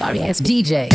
sorry ass DJ.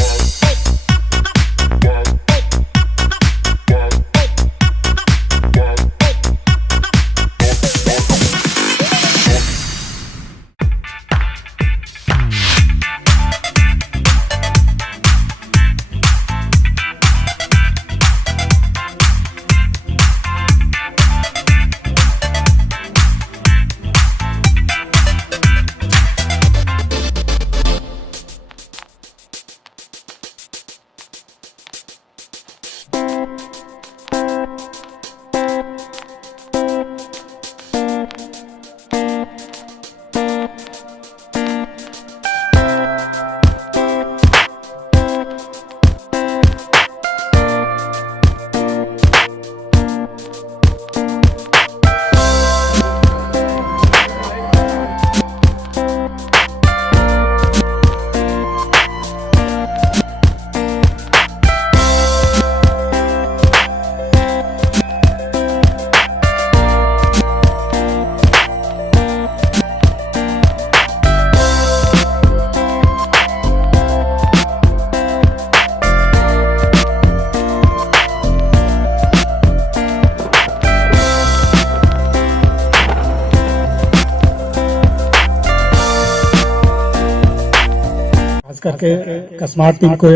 करके कसमाट team को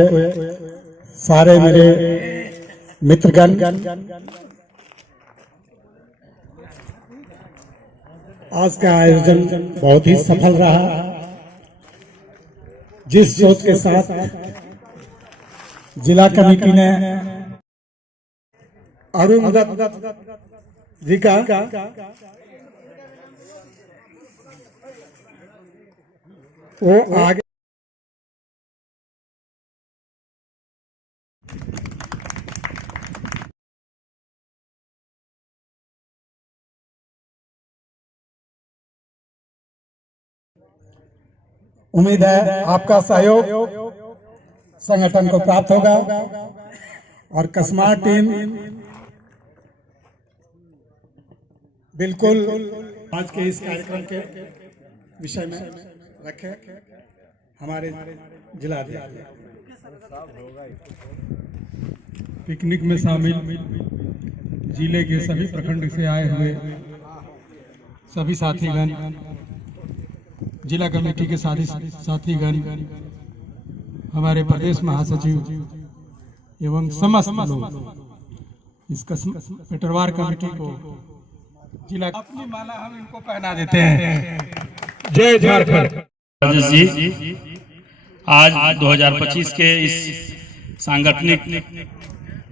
सारे मेरे मित्रगण, आज का आयोजन बहुत ही सफल रहा। जिस सोच के साथ जिला कमेटी ने अरुण दत्त जी का वो आगे उम्मीद है आपका सहयोग संगठन को प्राप्त होगा और कसमाट टीम बिल्कुल आज के इस कार्यक्रम के विषय में रखे हमारे जिला पिकनिक में शामिल जिले के सभी प्रखंड से आए हुए सभी साथीगण, जिला कमेटी के साथीगण, हमारे प्रदेश महासचिव एवं समस्त लोग इस पेटरवार कमेटी को जिला अपनी माला हम इनको पहना देते हैं। जय झारखंड। राजेश जी, आज 2025 के इस सांगठनिक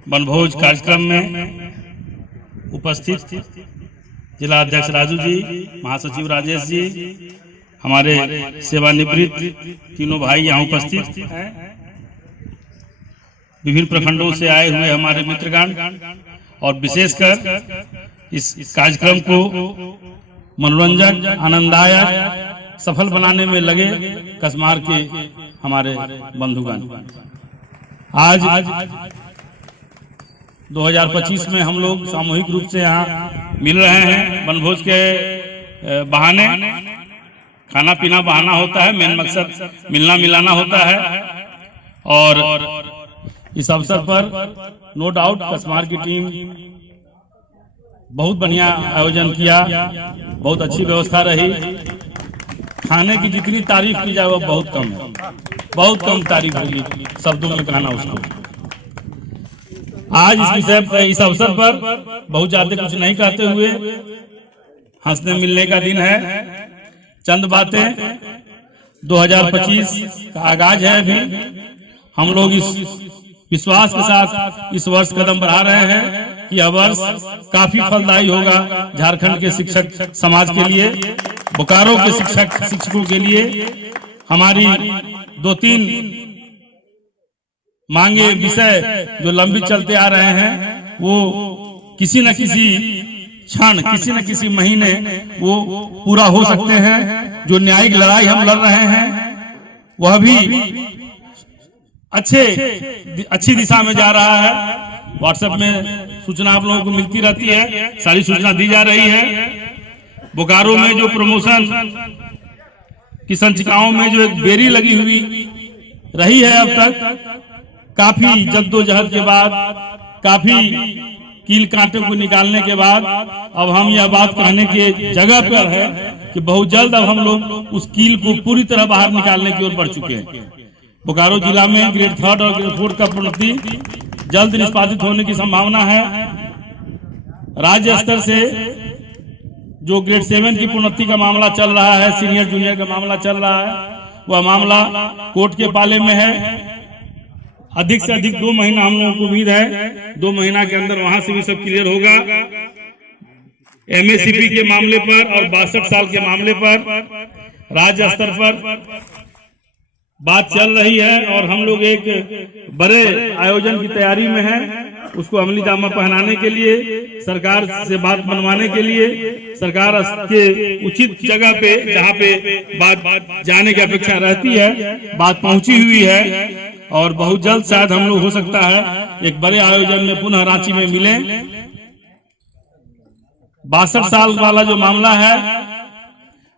वनभोज कार्यक्रम में उपस्थित जिला अध्यक्ष राजू जी, महासचिव राजेश जी, हमारे सेवानिवृत्त तीनों भाई यहाँ उपस्थित हैं, विभिन्न प्रखंडों से आए हुए हमारे मित्रगण और विशेषकर इस कार्यक्रम को मनोरंजक, आनंददायक, सफल बनाने में लगे कसमार के हमारे बंधुगण। आज 2025 में हम लोग सामूहिक रूप से यहाँ मिल रहे हैं। वनभोज के बहाने खाना पीना बहाना होता है, मेन मकसद मिलना मिलाना होता है। और इस अवसर पर नो डाउट कसमार की टीम बहुत बढ़िया आयोजन किया, बहुत अच्छी व्यवस्था रही। खाने की जितनी तारीफ की जाए वो बहुत कम है, बहुत कम तारीफ होगी शब्दों में कहना उसको। आज इस विषय पर, इस अवसर पर बहुत ज्यादा कुछ नहीं कहते हुए हंसने मिलने का दिन है। चंद बातें, 2025 का आगाज है। अभी हम लोग इस विश्वास के साथ इस वर्ष कदम बढ़ा रहे हैं कि यह वर्ष काफी फलदायी होगा झारखंड के शिक्षक समाज के लिए, बोकारो के शिक्षकों के लिए। हमारी 2-3 मांगे विषय जो लंबी चलते आ रहे हैं वो किसी न किसी क्षण, किसी न किसी महीने वो पूरा हो सकते हैं। जो न्यायिक लड़ाई हम लड़ रहे हैं वह भी अच्छी दिशा में जा रहा है। व्हाट्सएप में सूचना आप लोगों को मिलती रहती है, सारी सूचना दी जा रही है। बोकारो में जो प्रमोशन की संचिकाओं में जो एक बेरी लगी हुई रही है अब तक। काफी जद्दोजहद के बाद, काफी कील कांटे को निकालने के बाद अब हम यह बात कहने के जगह पर है कि बहुत जल्द अब हम लोग उस कील को पूरी तरह बाहर निकालने की ओर बढ़ चुके हैं। बोकारो जिला में ग्रेड 3 और ग्रेड 4 का प्रोन्नति जल्द निष्पादित होने की संभावना है। राज्य स्तर से जो ग्रेड 7 की प्रोन्नति का मामला चल रहा है, सीनियर जूनियर का मामला चल रहा है, वह मामला कोर्ट के पाले में है। अधिक से अधिक 2 महीना हम लोगों को उम्मीद है, 2 महीना के अंदर वहां से भी सब क्लियर होगा। एमएससीपी के मामले पर और 62 साल के मामले पर राज्य स्तर पर बात चल रही है और हम लोग एक बड़े आयोजन की तैयारी में हैं। उसको अमली जामा पहनाने के लिए, सरकार से बात मनवाने के लिए, सरकार के उचित जगह पे जहाँ पे बात जाने की अपेक्षा रहती है, बात पहुंची हुई है और बहुत जल्द शायद हम लोग हो सकता है एक बड़े आयोजन में पुनः रांची में मिले। 62 साल वाला जो मामला है,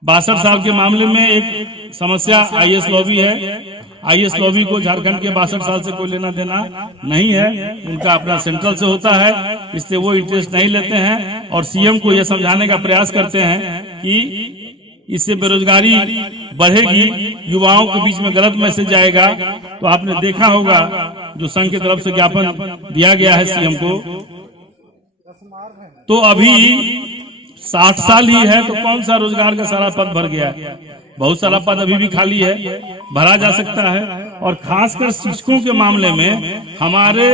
62 साल के मामले में एक समस्या आईएएस लॉबी है। आईएएस लॉबी को झारखंड के 62 साल से कोई लेना देना नहीं है, उनका अपना सेंट्रल से होता है, इससे वो इंटरेस्ट नहीं लेते हैं और सीएम को यह समझाने का प्रयास करते हैं कि इससे बेरोजगारी बढ़ेगी, युवाओं के बीच में गलत मैसेज जाएगा। तो आपने देखा होगा जो संघ की तरफ से ज्ञापन दिया गया है सीएम को, तो अभी 60 साल ही है तो कौन सा रोजगार का सारा पद भर गया है? बहुत सारा पद अभी भी खाली है, भरा जा सकता है। और खासकर शिक्षकों के मामले में हमारे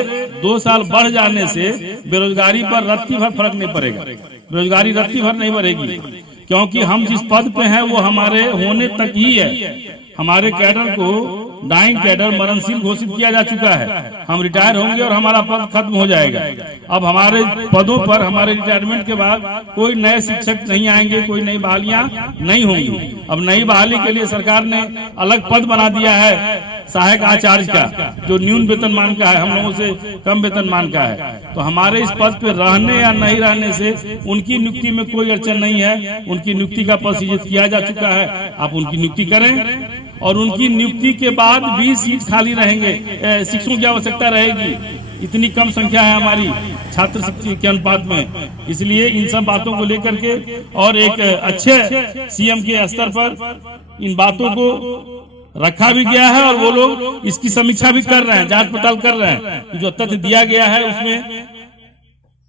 2 साल बढ़ जाने से बेरोजगारी पर रत्ती भर फर्क नहीं पड़ेगा, बेरोजगारी रत्ती भर नहीं बढ़ेगी, क्योंकि हम जिस पद पे हैं वो हमारे होने तक ही है। हमारे कैडर को डाइंग कैडर मरणशील घोषित किया जा चुका है, हम रिटायर होंगे और हमारा पद खत्म हो जाएगा। अब हमारे पदों पर हमारे रिटायरमेंट के बाद कोई नए शिक्षक नहीं आएंगे, कोई नई बहालियां नहीं होंगी। अब नई बहाली के लिए सरकार ने अलग पद बना दिया है सहायक आचार्य का, जो न्यून वेतनमान का है, हम लोगों से कम वेतनमान का है। तो हमारे इस पद पे रहने या नहीं रहने से उनकी नियुक्ति में कोई अड़चन नहीं है, उनकी नियुक्ति का पद सृजित किया जा चुका है। आप उनकी नियुक्ति करें और उनकी नियुक्ति के बाद भी सीट खाली रहेंगे, शिक्षकों की आवश्यकता रहेगी। इतनी कम संख्या है हमारी छात्र शिक्षक के अनुपात में, इसलिए इन सब बातों को लेकर के और एक अच्छे सीएम के स्तर पर इन बातों को रखा भी गया है और वो लोग इसकी समीक्षा भी कर रहे हैं, जांच पड़ताल कर रहे हैं कि जो तथ्य दिया गया है उसमें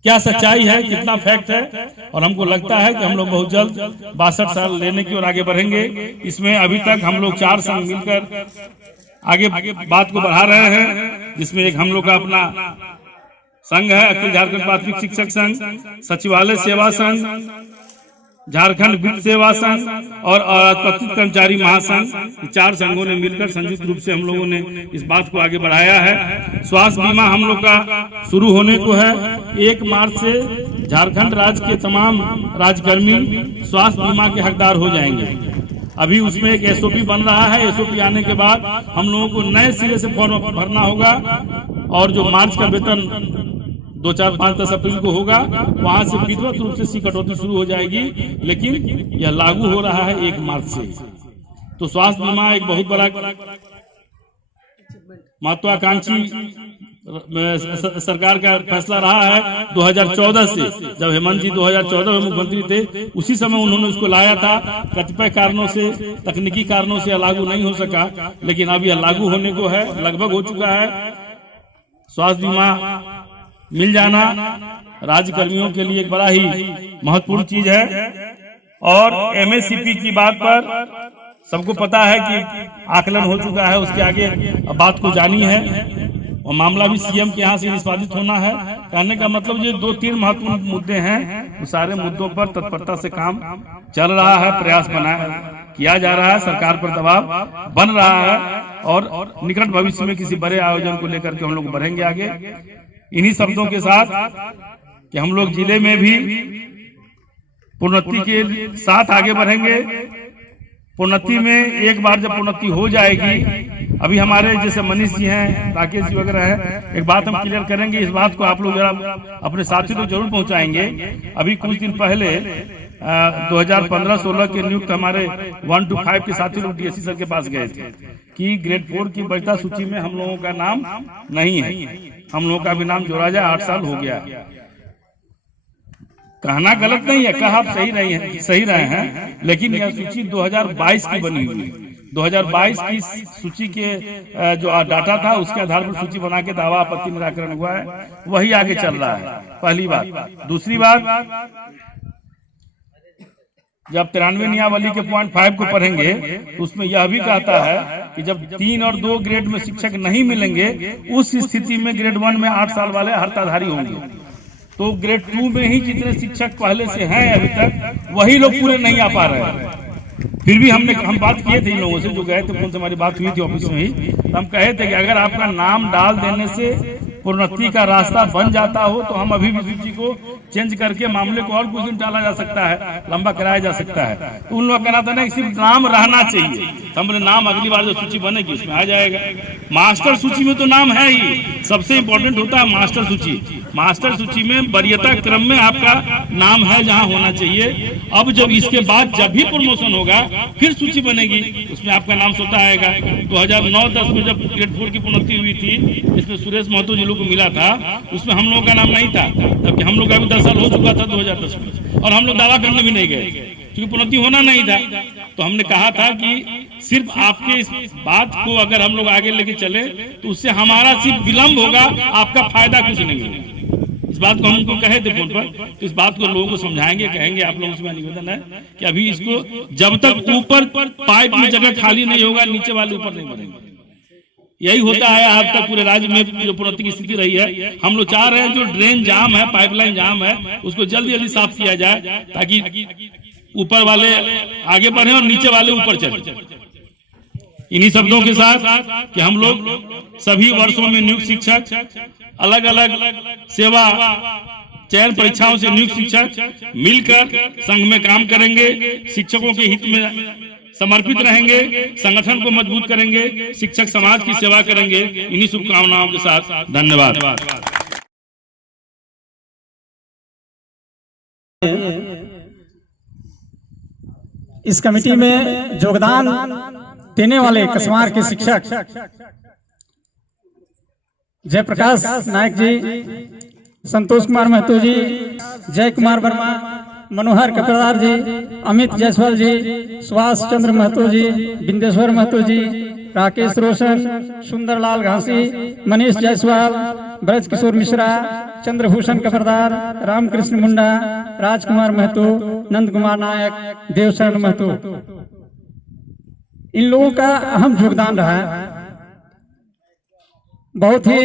क्या सच्चाई है, कितना फैक्ट है। और हमको लगता है कि हम लोग बहुत जल्द 62 साल लेने की ओर आगे बढ़ेंगे। इसमें अभी तक हम लोग 4 संघ मिलकर आगे बात को बढ़ा रहे हैं, जिसमें एक हम लोग का अपना संघ है अखिल झारखंड प्राथमिक शिक्षक संघ, सचिवालय सेवा संघ, झारखंड वित्त सेवा संघ और अराजपत्रित कर्मचारी महासंघ, 4 संघों ने मिलकर संयुक्त रूप से हम लोगों ने इस बात को आगे बढ़ाया है। स्वास्थ्य बीमा हम लोग का शुरू होने को है। 1 मार्च से झारखंड राज्य के तमाम राज्यकर्मी स्वास्थ्य बीमा के हकदार हो जाएंगे। अभी उसमें एक एसओपी बन रहा है, एसओपी आने के बाद हम लोगों को नए सिरे से फॉर्म भरना होगा और जो मार्च का वेतन 2, 4, 5, 10 अप्रैल को होगा, वहां से विधिवत रूप से कटौती शुरू हो जाएगी, लेकिन यह लागू हो रहा है 1 मार्च से। तो स्वास्थ्य बीमा एक बहुत बड़ा महत्वाकांक्षी सरकार का फैसला रहा है 2014 से। जब हेमंत जी 2014 में मुख्यमंत्री थे, उसी समय उन्होंने उसको लाया था। कतिपय कारणों से, तकनीकी कारणों से लागू नहीं हो सका, लेकिन अब यह लागू होने को है, लगभग हो चुका है। स्वास्थ्य बीमा मिल जाना राज्य कर्मियों के लिए एक बड़ा ही महत्वपूर्ण चीज है। और एमएससीपी की बात पर सबको पता है कि आकलन हो चुका है, उसके आगे अब बात को जानी है और मामला भी सीएम के यहाँ से निष्पादित होना है। कहने का मतलब जो 2-3 महत्वपूर्ण मुद्दे हैं, वो सारे मुद्दों पर तत्परता से काम चल रहा है, प्रयास किया जा रहा है, सरकार पर दबाव बन रहा है और निकट भविष्य में किसी बड़े आयोजन को लेकर के हम लोग बढ़ेंगे आगे। इन्हीं शब्दों के साथ कि हम लोग जिले में भी प्रोन्नति के साथ आगे बढ़ेंगे। प्रोन्नति में एक बार जब प्रोन्नति हो जाएगी, अभी हमारे जैसे मनीष जी हैं, राकेश जी वगैरह हैं, एक बात हम क्लियर करेंगे, इस बात को आप लोग जरा अपने साथी को जरूर पहुंचाएंगे। अभी कुछ दिन पहले 2015-16 के नियुक्त हमारे 1 to 5 के साथी लोग डीएससी सर के पास गए थे कि ग्रेड 4 की वरीयता सूची में हम लोगों का नाम नहीं है, हम लोगों का भी नाम जोड़ा जाए, 8 साल हो गया। कहना गलत नहीं है, कहा आप सही रहे हैं, लेकिन यह सूची 2022 की बनी हुई है। 2022 की सूची के जो डाटा था उसके आधार पर सूची बना के दावा आपत्ति निराकरण हुआ है, वही आगे चल रहा है। पहली बात। दूसरी बात, जब 93 नियमावली के पॉइंट 5 को पढ़ेंगे तो उसमें यह भी कहता है कि जब 3 और 2 ग्रेड में शिक्षक नहीं मिलेंगे, उस स्थिति में ग्रेड 1 में 8 साल वाले हर्ताधारी होंगे। तो ग्रेड 2 में ही जितने शिक्षक पहले से हैं अभी तक, वही लोग पूरे नहीं आ पा रहे हैं। फिर भी हम बात किए थे इन लोगों से जो गए थे, उनसे हमारी बात हुई थी ऑफिस में ही। हम कहे थे कि अगर आपका नाम डाल देने से प्रोन्नति का रास्ता बन जाता हो तो हम अभी भी सूची को चेंज करके मामले को और कुछ दिन टाला जा सकता है, लंबा कराया जा सकता है। तो उन लोग कहना था ना कि सिर्फ नाम रहना चाहिए। तो हम बोले नाम अगली बार जो सूची बनेगी उसमें आ जाएगा। मास्टर सूची में तो नाम है ही, सबसे इंपॉर्टेंट होता है मास्टर सूची। मास्टर सूची में वरीयता क्रम में आपका नाम है जहां होना चाहिए। अब जब इसके बाद जब भी प्रमोशन होगा फिर सूची बनेगी, उसमें आपका नाम स्वतः आएगा। 2009-10 में जब ग्रेड 4 की प्रोन्नति हुई थी, इसमें सुरेश महतो जी लोग को मिला था, उसमें हम लोगों का नाम नहीं था, जबकि हम लोग का भी 10 साल हो चुका था 2010 में, और हम लोग दावा करने भी नहीं गए क्योंकि प्रोन्नति होना नहीं था। तो हमने कहा था कि सिर्फ आपके इस बात को अगर हम लोग आगे लेके चले तो उससे हमारा सिर्फ विलंब होगा, आपका फायदा कुछ नहीं होगा। इस बात को हम उनको कहे थे फोन पर, तो इस बात को लोगों को समझाएंगे, कहेंगे। आप लोगों से मेरा निवेदन है कि अभी इसको जब तक ऊपर पाइप में जगह खाली नहीं होगा, नीचे वाले ऊपर नहीं बढ़ेंगे। यही होता है आज तक पूरे राज्य में जो प्रोन्नति की स्थिति रही है। हम लोग चाह रहे हैं जो ड्रेन जाम है, पाइपलाइन जाम है, उसको जल्दी जल्दी साफ किया जाए ताकि ऊपर वाले आगे बढ़े और नीचे वाले ऊपर चले। इन्हीं शब्दों के साथ कि हम लोग सभी वर्षों में नियुक्त शिक्षक, अलग अलग सेवा चयन परीक्षाओं से नियुक्त शिक्षक मिलकर संघ में काम करेंगे, शिक्षकों के हित में समर्पित रहेंगे, संगठन को मजबूत करेंगे, शिक्षक समाज की सेवा करेंगे। इन्हीं शुभकामनाओं के साथ धन्यवाद। इस कमेटी में योगदान देने वाले कसमार के शिक्षक जयप्रकाश नायक जी, संतोष कुमार महतो जी, जय कुमार वर्मा, मनोहर कपड़दार जी, अमित जायसवाल जी, सुभाष चंद्र महतो जी, बिंदेश्वर महतो जी, राकेश रोशन, सुंदरलाल घासी, मनीष जायसवाल, ब्रज किशोर मिश्रा, चंद्रभूषण कपड़दार, रामकृष्ण मुंडा, राजकुमार महतो, नंद कुमार नायक, देवशरण महतो, इन लोगों का अहम योगदान रहा है। बहुत ही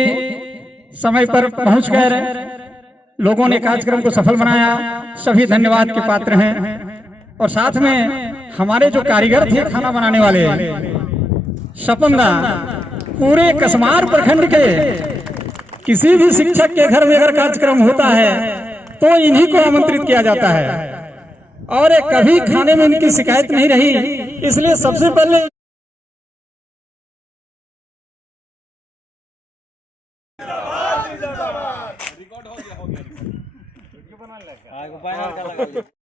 समय पर पहुंच गए, लोगों ने कार्यक्रम को सफल बनाया, सभी धन्यवाद के पात्र हैं। और साथ में हमारे जो कारीगर थे खाना बनाने वाले सपंदा, पूरे कसमार प्रखंड के किसी भी शिक्षक के घर में अगर कार्यक्रम होता है तो इन्हीं को आमंत्रित किया जाता है, और कभी खाने में इनकी शिकायत नहीं रही। इसलिए सबसे पहले